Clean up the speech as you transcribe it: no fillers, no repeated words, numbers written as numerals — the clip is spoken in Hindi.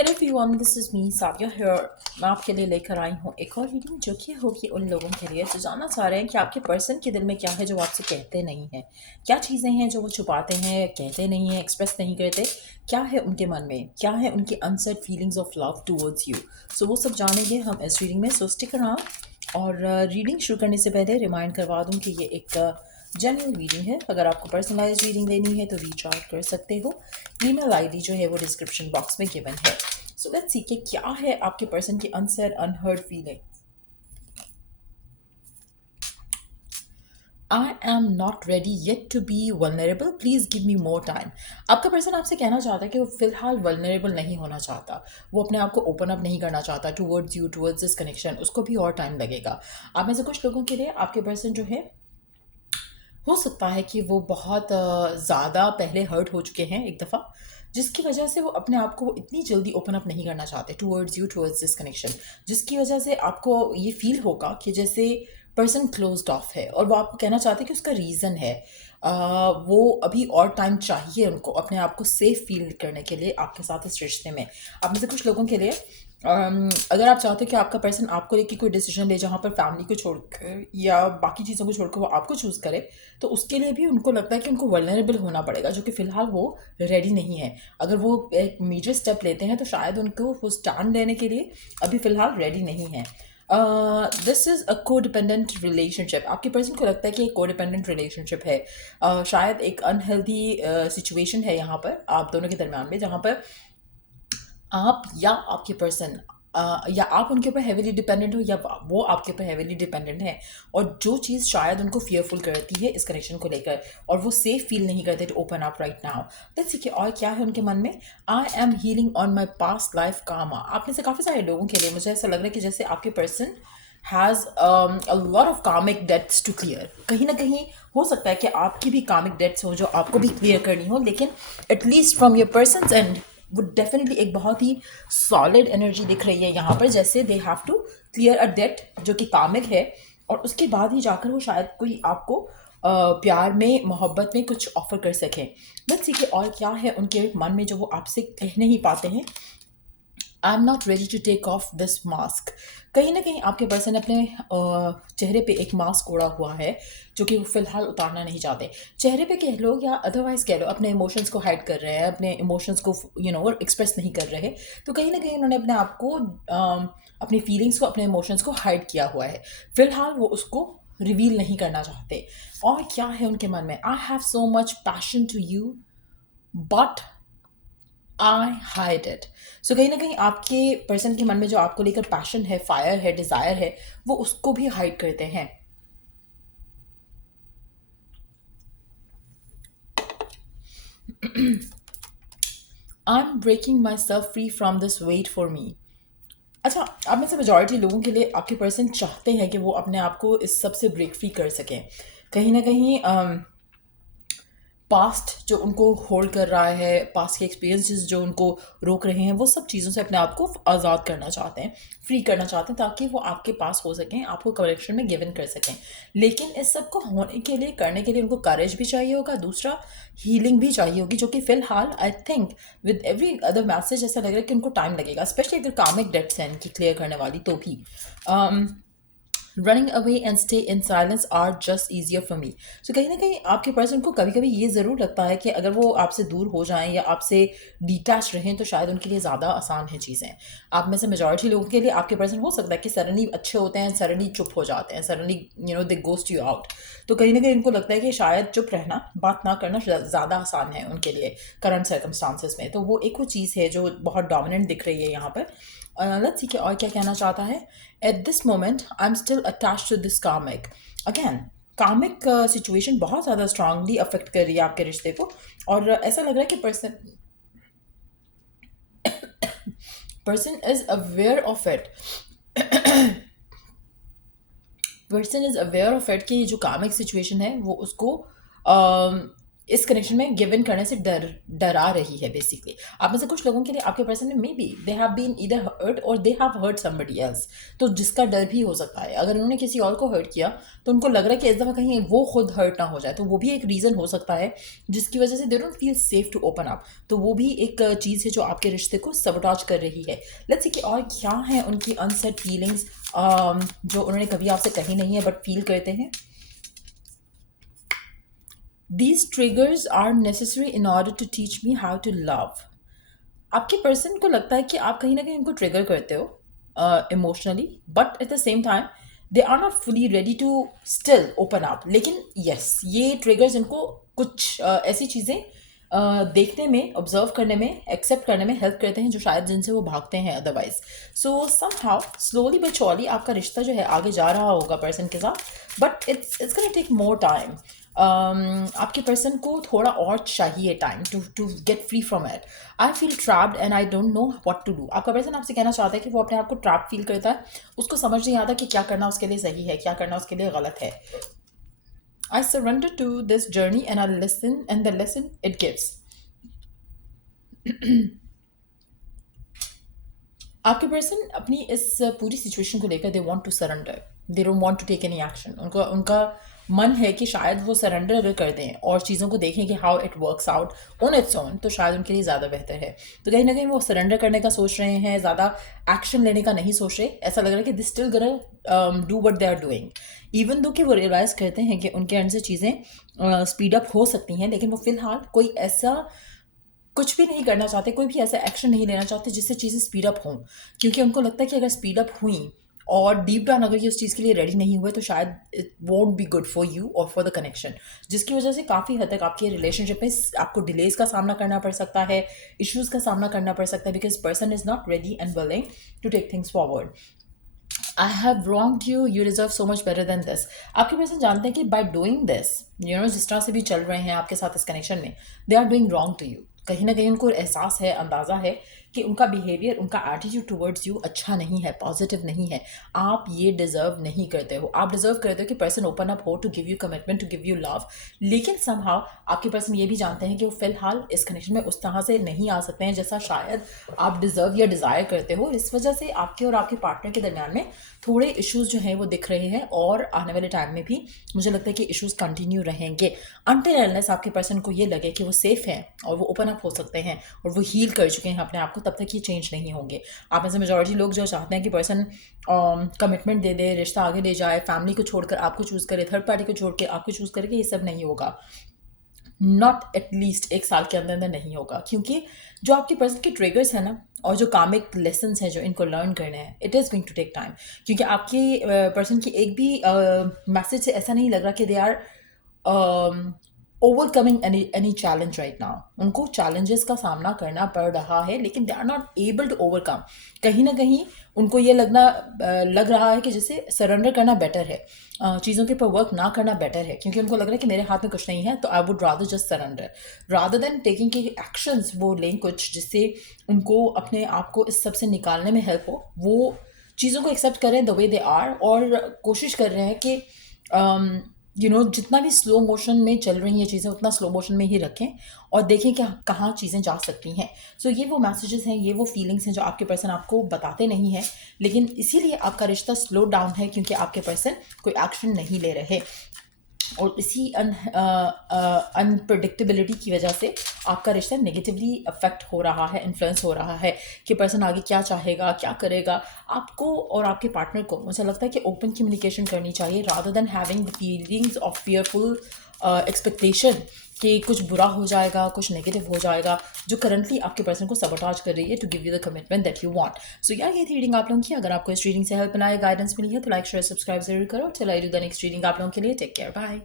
Hello everyone, this is me Sadia here. मैं आपके लिए लेकर आई हूँ एक और रीडिंग जो कि होगी उन लोगों के लिए जो जानना चाह रहे हैं कि आपके पर्सन के दिल में क्या है जो आपसे कहते नहीं हैं। क्या चीज़ें हैं जो वो छुपाते हैं, कहते नहीं हैं, एक्सप्रेस नहीं करते। क्या है उनके मन में, क्या है उनकी unsaid feelings of love towards you. So वो सब जानेंगे हम इस रीडिंग में। So stick around. और रीडिंग शुरू करने से पहले रिमाइंड करवा दूँ कि ये एक जनरल रीडिंग है। अगर आपको पर्सनलाइज रीडिंग लेनी है तो रीच आउट कर सकते हो। ईमेल आईडी जो है वो डिस्क्रिप्शन बॉक्स में गिवन है। सो लेट्स सी कि क्या है आपके पर्सन की unsaid unheard feeling. I am not ready yet to be vulnerable, please give me more time. आपका पर्सन आपसे कहना चाहता है कि वो फिलहाल वल्नरेबल नहीं होना चाहता। वो अपने आप को ओपन अप नहीं करना चाहता towards you, towards this connection. उसको भी और टाइम लगेगा। आप में से कुछ लोगों के लिए आपके पर्सन जो है, हो सकता है कि वो बहुत ज़्यादा पहले हर्ट हो चुके हैं एक दफ़ा, जिसकी वजह से वो अपने आप को इतनी जल्दी ओपन अप नहीं करना चाहते towards you, towards this connection. जिसकी वजह से आपको ये फील होगा कि जैसे पर्सन क्लोज्ड ऑफ है और वो आपको कहना चाहते हैं कि उसका रीज़न है। वो अभी और टाइम चाहिए उनको अपने आप को सेफ फील करने के लिए आपके साथ इस रिश्ते में। आप में से कुछ लोगों के लिए अगर आप चाहते हो कि आपका पर्सन आपको लेके कोई डिसीजन ले जहाँ पर फैमिली को छोड़कर या बाकी चीज़ों को छोड़कर वो आपको चूज़ करे, तो उसके लिए भी उनको लगता है कि उनको वल्नरेबल होना पड़ेगा, जो कि फ़िलहाल वो रेडी नहीं है। अगर वो एक मेजर स्टेप लेते हैं तो शायद उनको वो स्टैंड लेने के लिए अभी फ़िलहाल रेडी नहीं है। दिस इज़ अ को डिपेंडेंट रिलेशनशिप। आपके पर्सन को लगता है कि एक को डिपेंडेंट रिलेशनशिप है। शायद एक अनहेल्दी सिचुएशन है यहाँ पर आप दोनों के दरम्यान में, जहाँ पर आप या आपके पर्सन या आप उनके ऊपर हेविली डिपेंडेंट हो या वो आपके ऊपर हेविली डिपेंडेंट है। और जो चीज़ शायद उनको फियरफुल करती है इस कनेक्शन को लेकर, और वो सेफ फील नहीं करते to open up right now. Let's see कि और क्या है उनके मन में। I am healing on my past life karma. आप में से काफ़ी सारे लोगों के लिए मुझे ऐसा लग रहा है कि जैसे आपके person has a lot of karmic debts to clear। कहीं ना कहीं हो सकता है कि आपकी भी कार्मिक डेट्स हो जो आपको भी क्लियर करनी हो, लेकिन at least from your persons and वो डेफिनेटली एक बहुत ही सॉलिड एनर्जी दिख रही है यहाँ पर, जैसे they have to clear a debt जो कि कामिक है। और उसके बाद ही जाकर वो शायद कोई आपको प्यार में, मोहब्बत में कुछ ऑफर कर सकें। लेट्स सी कि और क्या है उनके मन में जो वो आपसे कह नहीं पाते हैं। I am not ready to take off this mask. कहीं ना कहीं आपके पर्सन अपने चेहरे पे एक मास्क ओढ़ा हुआ है जो कि वो फिलहाल उतारना नहीं चाहते। चेहरे पे कह लो या अदरवाइज कह लो, अपने इमोशंस को हाइड कर रहे हैं, अपने इमोशंस को एक्सप्रेस नहीं कर रहे। तो कहीं ना कहीं उन्होंने अपने आप को अपनी फीलिंग्स को, अपने इमोशंस को हाइड किया हुआ है। फिलहाल वो उसको रिवील नहीं करना चाहते। और क्या है उनके मन में। I have so much passion to you but I hide it. So कहीं ना कहीं आपके पर्सन के मन में जो आपको लेकर पैशन है, फायर है, डिज़ायर है, वो उसको भी हाइड करते हैं। I am breaking myself free from this weight for me. अच्छा, आप में से मेजॉरिटी लोगों के लिए आपके पर्सन चाहते हैं कि वो अपने आप को इस सब से ब्रेक फ्री कर सकें। कहीं ना कहीं पास्ट जो उनको होल्ड कर रहा है, पास्ट के एक्सपीरियंसेस जो उनको रोक रहे हैं, वो सब चीज़ों से अपने आप को आज़ाद करना चाहते हैं, फ्री करना चाहते हैं, ताकि वो आपके पास हो सकें, आपको कलेक्शन में गिवन कर सकें। लेकिन इस सब को होने के लिए, करने के लिए उनको करेज भी चाहिए होगा, दूसरा हीलिंग भी चाहिए होगी, जो कि फ़िलहाल I think with every other message ऐसा लग रहा है कि उनको टाइम लगेगा, स्पेशली अगर कामिक डेट्स हैं इनकी क्लियर करने वाली तो भी। Running away and stay in silence are just easier for me. So कहीं ना कहीं आपके पर्सन को कभी कभी ये ज़रूर लगता है कि अगर वो आपसे दूर हो जाएं या आपसे डिटैच रहें तो शायद उनके लिए ज़्यादा आसान है चीज़ें। आप में से मेजॉरिटी लोगों के लिए आपके पर्सन हो सकता है कि सडनली अच्छे होते हैं, सडनली चुप हो जाते हैं, suddenly they ghost you out. तो कहीं ना कहीं उनको लगता है कि शायद चुप रहना, बात ना करना ज़्यादा आसान है उनके लिए करंट सर्कमस्टांसिस में। तो वो एक वो चीज़ है जो बहुत डोमिनेंट दिख रही है यहाँ पर। लेट्स सी कि और क्या कहना चाहता है। At this moment I am still attach to this karmic. Again karmic situation बहुत ज़्यादा स्ट्रांगली अफेक्ट कर रही है आपके रिश्ते को। और ऐसा लग रहा है कि person person is aware of it. Person is aware of it कि ये जो कामिक सिचुएशन है वो उसको इस कनेक्शन में गिव इन करने से डरा रही है बेसिकली। आप में से कुछ लोगों के लिए आपके पर्सन ने maybe they have been either hurt or they have hurt somebody else, तो जिसका डर भी हो सकता है। अगर उन्होंने किसी और को हर्ट किया तो उनको लग रहा है कि इस दफ़ा कहीं वो खुद हर्ट ना हो जाए, तो वो भी एक रीज़न हो सकता है जिसकी वजह से they don't feel safe to open up. तो वो भी एक चीज़ है जो आपके रिश्ते को सबटाच कर रही है। लेट्स सी कि और क्या है उनकी अनसेट फीलिंग्स जो उन्होंने कभी आपसे कही नहीं है बट फील करते हैं। These triggers are necessary in order to teach me how to love. आपके पर्सन को लगता है कि आप कहीं ना कहीं उनको ट्रिगर करते हो emotionally, but at the same time they are not fully ready to still open up. लेकिन यस, ये ट्रिगर्स इनको कुछ ऐसी चीज़ें देखने में, ऑब्जर्व करने में, एक्सेप्ट करने में हेल्प करते हैं जो शायद जिनसे वो भागते हैं otherwise. So somehow slowly but surely आपका रिश्ता जो है आगे जा रहा होगा पर्सन के साथ, but it's gonna take more time. आपके पर्सन को थोड़ा और चाहिए time to get free from it. I feel trapped and I don't know what to do. आपका पर्सन आपसे कहना चाहता है कि वो अपने आप को ट्रैप फील करता है, उसको समझ नहीं आता कि क्या करना उसके लिए सही है, क्या करना उसके लिए गलत है। I surrender to this journey and I listen, and the lesson it gives. आपके पर्सन अपनी इस पूरी सिचुएशन को लेकर they want to surrender, they don't want to take any action. उनका मन है कि शायद वो सरेंडर अगर कर दें और चीज़ों को देखें कि how it works out on its own, तो शायद उनके लिए ज़्यादा बेहतर है। तो कहीं ना कहीं वो सरेंडर करने का सोच रहे हैं, ज़्यादा एक्शन लेने का नहीं सोच रहे। ऐसा लग रहा है कि they still gonna do what they are doing, even though कि वो रियलाइज़ करते हैं कि उनके एंड से चीज़ें स्पीड अप हो सकती हैं, लेकिन वो फिलहाल कोई ऐसा कुछ भी नहीं करना चाहते, कोई भी ऐसा एक्शन नहीं लेना चाहते जिससे चीज़ें स्पीड अप हों, क्योंकि उनको लगता है कि अगर स्पीड अप हुई और डीप डाउन अगर ये उस चीज़ के लिए रेडी नहीं हुए तो शायद it won't be good for you और फॉर द कनेक्शन, जिसकी वजह से काफ़ी हद तक आपके रिलेशनशिप में आपको डिलेज का सामना करना पड़ सकता है, इश्यूज़ का सामना करना पड़ सकता है, because person is not ready and willing to take things forward. I have wronged you, you deserve so much better than this. आपके पर्सन जानते हैं कि बाय डूइंग दिस, जिस तरह से भी चल रहे हैं आपके साथ इस कनेक्शन में, they are doing wrong to you. कहीं ना कहीं उनको एहसास है, अंदाज़ा है कि उनका बिहेवियर, उनका एटीट्यूड टुवर्ड्स यू अच्छा नहीं है, पॉजिटिव नहीं है। आप ये डिज़र्व नहीं करते हो। आप डिज़र्व करते हो कि पर्सन ओपन अप हो, to give you commitment, to give you love. लेकिन समहाउ आपके पर्सन ये भी जानते हैं कि वो फिलहाल इस कनेक्शन में उस तरह से नहीं आ सकते हैं जैसा शायद आप डिज़र्व या डिज़ायर करते हो। इस वजह से आपके और आपके पार्टनर के दरमियान में थोड़े इश्यूज़ जो हैं वो दिख रहे हैं, और आने वाले टाइम में भी मुझे लगता है कि इश्यूज़ कंटिन्यू रहेंगे अनटिल अनलेस आपके पर्सन को ये लगे कि वो सेफ़ हैं और वो ओपन अप हो सकते हैं और वो हील कर चुके हैं अपने आप को, तब तक ये चेंज नहीं होंगे। आप में से मेजॉरिटी लोग जो चाहते हैं कि पर्सन कमिटमेंट दे दे, रिश्ता आगे ले जाए, फैमिली को छोड़कर आपको चूज़ करे, थर्ड पार्टी को छोड़ के आपको चूज़ करे, ये सब नहीं होगा। नॉट एटलीस्ट 1 साल के अंदर अंदर नहीं होगा, क्योंकि जो आपके पर्सन के ट्रिगर्स हैं ना, और जो कामिक लेसन्स हैं जो इनको लर्न करने हैं, it is going to take time. क्योंकि आपके पर्सन की एक भी मैसेज से ऐसा नहीं लग रहा कि they are overcoming any challenge right now. उनको चैलेंजेस का सामना करना पड़ रहा है, लेकिन they are not able to overcome. कहीं ना कहीं उनको ये लग रहा है कि जैसे सरेंडर करना बेटर है, चीज़ों के ऊपर वर्क ना करना बेटर है, क्योंकि उनको लग रहा है कि मेरे हाथ में कुछ नहीं है, तो I would rather just surrender rather than taking के एक्शंस वो लें कुछ जिससे उनको अपने आप को इस सब से निकालने में हेल्प हो। वो चीज़ों को एक्सेप्ट करें द वे दे आर, और कोशिश कर रहे हैं कि जितना भी स्लो मोशन में चल रही हैं चीज़ें उतना स्लो मोशन में ही रखें और देखें कि कहाँ चीज़ें जा सकती हैं। सो ये वो मैसेजेस हैं, ये वो फीलिंग्स हैं जो आपके पर्सन आपको बताते नहीं हैं, लेकिन इसीलिए आपका रिश्ता स्लो डाउन है, क्योंकि आपके पर्सन कोई एक्शन नहीं ले रहे, और इसी अनप्रडिक्टेबिलिटी की वजह से आपका रिश्ता नेगेटिवली अफेक्ट हो रहा है, इन्फ्लुएंस हो रहा है कि पर्सन आगे क्या चाहेगा, क्या करेगा। आपको और आपके पार्टनर को मुझे लगता है कि ओपन कम्युनिकेशन करनी चाहिए rather than having the feelings of fearful expectation कि कुछ बुरा हो जाएगा, कुछ नेगेटिव हो जाएगा, जो करंटली आपके पर्सन को सबोटाज कर रही है to give you the commitment that you want. So यार, ये थी रीडिंग आप लोगों की। अगर आपको इस रीडिंग से हेल्प मिला है, गाइडेंस मिली है, तो लाइक शेयर सब्सक्राइब जरूर करो। चलो I do the next reading आप लोगों के लिए। Take care, bye.